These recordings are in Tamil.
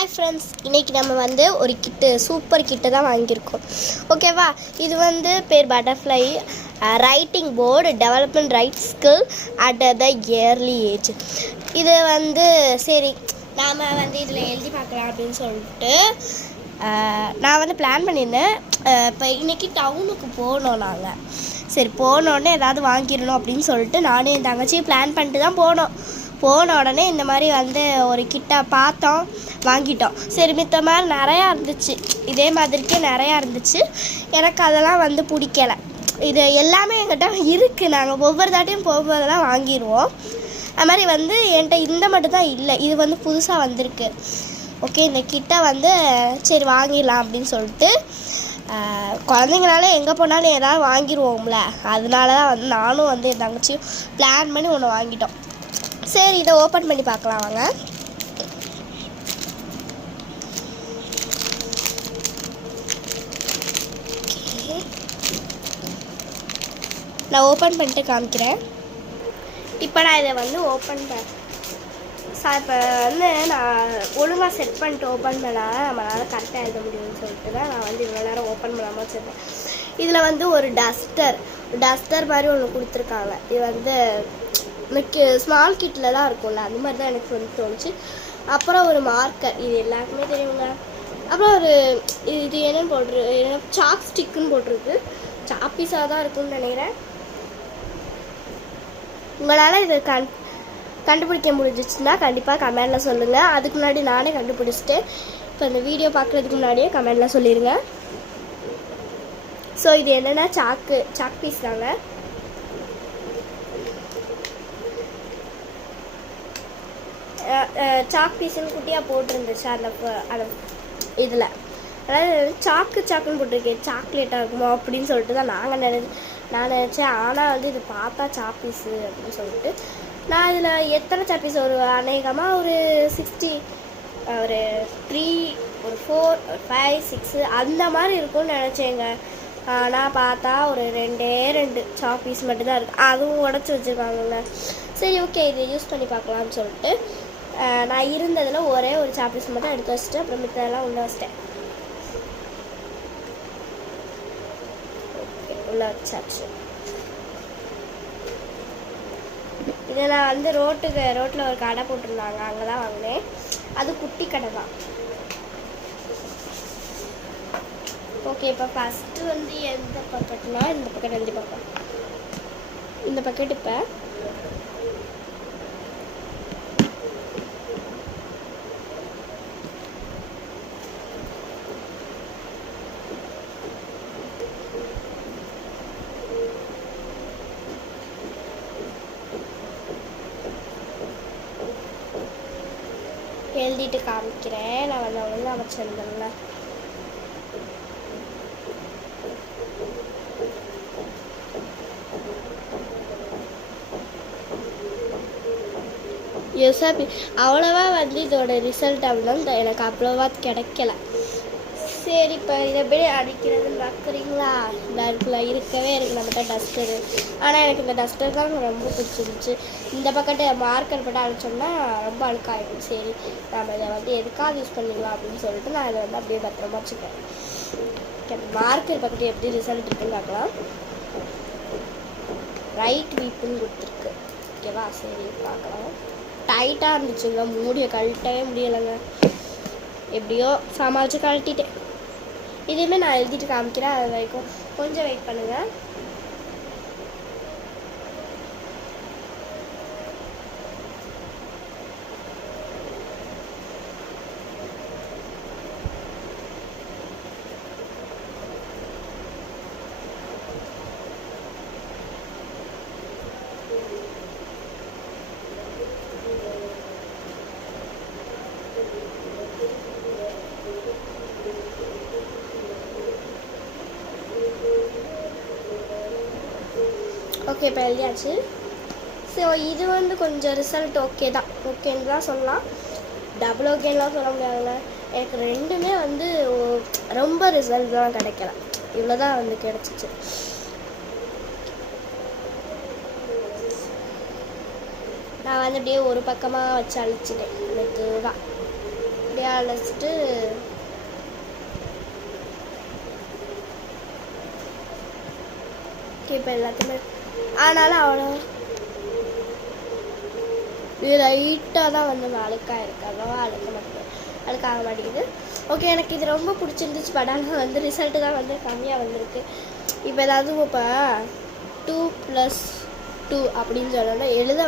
ஹாய் ஃப்ரெண்ட்ஸ் இன்றைக்கி நம்ம வந்து ஒரு கிட்டு சூப்பர் கிட்டு தான் வாங்கியிருக்கோம். ஓகேவா இது வந்து பேர் butterfly writing board development right skill at the early age இது வந்து சரி நாம் வந்து இதில் எழுதி பார்க்கலாம் அப்படின்னு சொல்லிட்டு நான் வந்து பிளான் பண்ணியிருந்தேன். இப்போ இன்றைக்கி டவுனுக்கு போனோம் நாங்கள் சரி போனோடனே ஏதாவது வாங்கிடணும் அப்படின்னு சொல்லிட்டு நானும் என் தங்கச்சியும் பிளான் பண்ணிட்டு தான் போனோம். போன உடனே இந்த மாதிரி வந்து ஒரு கிட்ட பார்த்தோம். வாங்கிட்டோம். சரி மித்த மாதிரி நிறையா இருந்துச்சு. இதே மாதிரிக்கே நிறையா இருந்துச்சு. எனக்கு அதெல்லாம் வந்து பிடிக்கல. இது எல்லாமே என்கிட்ட இருக்குது நாங்கள் ஒவ்வொரு தாட்டியும் போகும்போதெல்லாம் வாங்கிடுவோம் அது மாதிரி வந்து என்கிட்ட இந்த மட்டும் தான் இல்லை. இது வந்து புதுசாக வந்திருக்கு. ஓகே இந்த கிட்ட வந்து சரி வாங்கிடலாம் அப்படின்னு சொல்லிட்டு குழந்தைங்களால எங்கே போனாலும் ஏதாவது வாங்கிடுவோம்ல அதனால தான் வந்து நானும் வந்து என் தங்கச்சியும் பிளான் பண்ணி ஒன்று வாங்கிட்டோம். சரி இதை ஓப்பன் பண்ணி பார்க்கலாம் வாங்க. நான் ஓப்பன் பண்ணிட்டு காமிக்கிறேன். இப்போ நான் இதை வந்து ஓப்பன் பண்ண சார் இப்போ வந்து நான் ஒழுங்காக செட் பண்ணிட்டு ஓப்பன் பண்ணால் நம்மளால் கரெக்டாக எழுத முடியும்னு சொல்லிட்டு தான் நான் வந்து இவ்வளோ நேரம் ஓப்பன் பண்ணாமல் வச்சுருந்தேன். இதில் வந்து ஒரு டஸ்டர் டஸ்டர் மாதிரி ஒன்று கொடுத்துருக்காங்க. இது வந்து எனக்கு ஸ்மால் கிட்டில் தான் இருக்கும்ல அந்த மாதிரி தான் எனக்கு வந்து தோணுச்சு. அப்புறம் ஒரு மார்க்கர் இது எல்லாருக்குமே தெரியுங்க அப்புறம் ஒரு இது என்னன்னு போட்டிரு என்ன சாக் ஸ்டிக்குன்னு போட்டிருக்கு. சாப்பீஸாக தான் இருக்கும்னு நினைக்கிறேன். உங்களால் இதை கண் கண்டுபிடிக்க முடிஞ்சிச்சுன்னா கண்டிப்பாக கமெண்டில் சொல்லுங்கள் அதுக்கு முன்னாடி நானே கண்டுபிடிச்சிட்டேன். இப்போ இந்த வீடியோ பார்க்குறதுக்கு முன்னாடியே கமெண்டில் சொல்லிடுங்க ஸோ இது என்னென்னா சாக்கு சாக் பீஸ் தாங்க. சாக் பீஸுன்னு குட்டியாக போட்டிருந்துச்சு அந்த அந்த இதில். அதாவது சாக்கு சாக்குன்னு போட்டிருக்கேன் சாக்லேட்டாக இருக்குமோ அப்படின்னு சொல்லிட்டு தான் நாங்கள் நினை நான் நினச்சேன். ஆனால் வந்து இது பார்த்தா சாப்பீஸு அப்படின்னு சொல்லிட்டு. நான் இதில் எத்தனை சாப்பீஸ் ஒரு அநேகமாக ஒரு சிக்ஸ்டி ஒரு த்ரீ ஒரு ஃபோர் ஒரு ஃபைவ் சிக்ஸு அந்த மாதிரி இருக்கும்னு நினச்சேங்க. ஆனால் பார்த்தா ஒரு ரெண்டே ரெண்டு சாப்பீஸ் மட்டும்தான் இருக்குது அதுவும் உடச்சி வச்சுருக்காங்கங்க. சரி ஓகே இதை யூஸ் பண்ணி பார்க்கலாம்னு சொல்லிட்டு நான் இருந்ததில் ஒரே ஒரு சாப்பீஸ் மட்டும் எடுத்து வச்சுட்டு அப்புறம் மித்ததெல்லாம் உள்ள வச்சிட்டேன். ஓகே உள்ள வச்சாச்சு. இதை நான் வந்து ரோட்டுக்கு ரோட்டில் ஒரு கடை போட்டிருந்தாங்க. அங்கே தான் வாங்கினேன். அது குட்டி கடை தான். ஓகே இப்போ ஃபஸ்ட்டு வந்து எந்த பக்கெட்னா இந்த பக்கெட் ரெண்டு பக்கம் இந்த பக்கெட் இப்போ எழுதிட்டு காமிக்கிறேன். நான் வந்து ஒழுங்காக வச்சிருந்தேன்ல யோசாபி அவ்வளோவா வந்து இதோட ரிசல்ட் அவ்வளோ எனக்கு அவ்வளோவா கிடைக்கல. சரி இப்போ இதை எப்படி அடிக்கிறதுன்னு பார்க்குறீங்களா இந்த இருக்கவே இருக்கு நம்மகிட்ட டஸ்டரு ஆனால் எனக்கு இந்த டஸ்டர் தான் ரொம்ப பிடிச்சிருந்துச்சு. இந்த பக்கத்து மார்க்கர் போட்டு அழிச்சோம்னா ரொம்ப அழுக்காயிடும். சரி நம்ம இதை வந்து எதுக்காக யூஸ் பண்ணிக்கலாம் அப்படின்னு சொல்லிட்டு நான் இதை வந்து அப்படியே பத்திரமா வச்சுக்கிறேன். மார்க்கர் பக்கத்து எப்படி ரிசல்ட் இருக்குன்னு பார்க்கலாம். ரைட் வீப்புன்னு கொடுத்துருக்கு. ஓகேவா சரி பார்க்கலாம். டைட்டாக இருந்துச்சுங்க. மூடியை கழட்டவே முடியலைங்க. எப்படியோ சமாளித்து கழட்டிட்டேன். இதையுமே நான் எழுதிட்டு காமிக்கிறேன். அது வரைக்கும் கொஞ்சம் வெயிட் பண்ணுங்கள் ஓகே இப்போ எழுதியாச்சு ஸோ இது வந்து கொஞ்சம் ரிசல்ட் ஓகே தான். ஓகேன்னு தான் சொல்லலாம். டபுள் ஓகேன்லாம் சொல்ல முடியாதுல்ல. எனக்கு ரெண்டுமே வந்து ரொம்ப ரிசல்ட் தான் கிடைக்கல. இவ்வளோ தான் வந்து கிடச்சிச்சு. நான் வந்து அப்படியே ஒரு பக்கமாக வச்சு அழிச்சிட்டேன். மெதுவாக அப்படியே அழைச்சிட்டு இப்போ எல்லாத்தையுமே ஆனாலும் அவ்வளோ இது லைட்டாக தான் வந்து அழுக்காக இருக்கு அவ்வளோவா அழுக்க மாட்டேங்குது அழுக்காக மாட்டேங்குது ஓகே எனக்கு இது ரொம்ப பிடிச்சிருந்துச்சு பட் ஆனால் வந்து ரிசல்ட்டு தான் வந்து கம்மியாக வந்திருக்கு. இப்போ ஏதாவது இப்போ டூ ப்ளஸ் டூ அப்படின்னு சொல்லணும்னா எழுத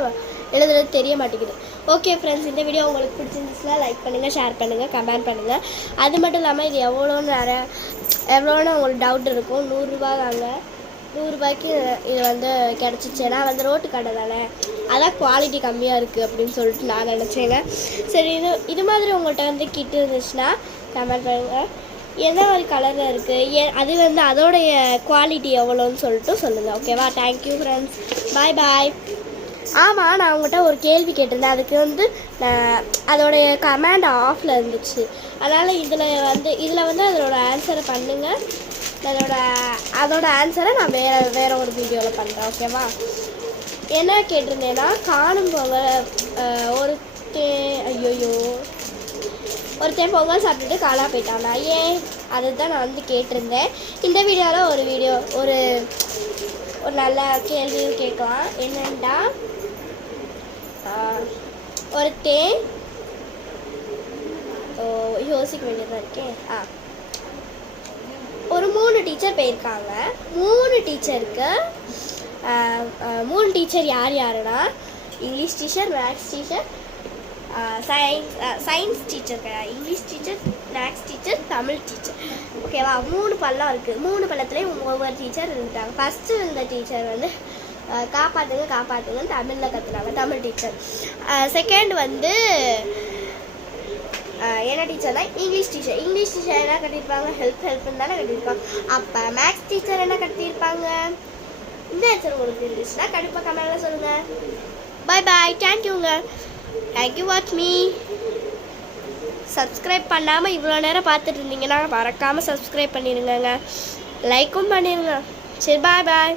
எழுதுறது தெரிய மாட்டேங்குது. ஓகே ஃப்ரெண்ட்ஸ் இந்த வீடியோ உங்களுக்கு பிடிச்சிருந்துச்சுன்னா லைக் பண்ணுங்கள் ஷேர் பண்ணுங்கள் கமெண்ட் பண்ணுங்கள் அது மட்டும் இல்லாமல் இது எவ்வளோன்னு நிறைய எவ்வளோன்னு உங்களுக்கு டவுட் இருக்கும். நூறுரூபா தாங்க. நூறுரூபாய்க்கு இது வந்து கிடச்சிச்சு. ஏன்னா வந்து ரோட்டு கடை தானே. அதான் குவாலிட்டி கம்மியாக இருக்குது அப்படின்னு சொல்லிட்டு நான் நினச்சேங்க. சரி இது இது மாதிரி உங்கள்கிட்ட வந்து கிட்டு இருந்துச்சுன்னா கமெண்ட் பண்ணுங்கள் என்ன மாதிரி கலரில் இருக்குது ஏ அது வந்து அதோடைய குவாலிட்டி எவ்வளோன்னு சொல்லிட்டு சொல்லுங்கள் ஓகேவா தேங்க்யூ ஃப்ரெண்ட்ஸ் பாய் பாய் ஆமாம் நான் உங்கள்கிட்ட ஒரு கேள்வி கேட்டிருந்தேன். அதுக்கு வந்து நான் அதோடைய கமாண்ட் ஆஃபில் இருந்துச்சு. அதனால் இதில் வந்து இதில் வந்து அதோட ஆன்சரை பண்ணுங்கள் அதோட அதோட ஆன்சரை நான் வேறு வேறு ஒரு வீடியோவில் பண்ணுறேன் ஓகேவா என்ன கேட்டிருந்தேன்னா காணும் பொங்கல் ஒரு தே ஐயோயோ. ஒருத்தன் பொங்கல் சாப்பிட்டுட்டு காலா போயிட்டானா ஏன்? அதுதான் நான் வந்து கேட்டிருந்தேன். இந்த வீடியோவில் ஒரு வீடியோ ஒரு ஒரு நல்ல கேள்வியும் கேட்கலாம். என்னென்னா ஒருத்தன் ஓ யோசிக்க வேண்டியதாக இருக்கேன் ஆ. ஒரு மூணு டீச்சர் போயிருக்காங்க. மூணு டீச்சருக்கு மூணு டீச்சர் யார் யாருன்னா English teacher maths teacher science science teacher English teacher maths teacher Tamil teacher ஓகேவா மூணு பள்ளம் இருக்குது மூணு பள்ளத்துலேயும் ஒவ்வொரு டீச்சர் இருந்துட்டாங்க. ஃபஸ்ட்டு இருந்த டீச்சர் வந்து காப்பாற்றுங்க காப்பாற்றுங்கன்னு தமிழில் கற்றுனாங்க தமிழ் டீச்சர் செகண்ட் வந்து என்ன டீச்சர்னா இங்கிலீஷ் டீச்சர் இங்கிலீஷ் டீச்சர் என்ன கட்டியிருப்பாங்க? ஹெல்ப் ஹெல்ப்னு தானே கட்டியிருப்பாங்க. அப்போ மேக்ஸ் டீச்சர் என்ன கட்டியிருப்பாங்க? இந்த ஆன்சர் உங்களுக்கு இருந்துச்சுன்னா கண்டிப்பாக கமெண்ட்ல சொல்லுங்கள் பாய் பாய் தேங்க்யூங்க தேங்க்யூ வாட்ச் மீ சப்ஸ்கிரைப் பண்ணாமல் இவ்வளோ நேரம் பார்த்துட்டு இருந்தீங்கன்னா மறக்காமல் சப்ஸ்கிரைப் பண்ணிடுங்கங்க லைக்கும் பண்ணிடுங்க சரி பாய் பாய்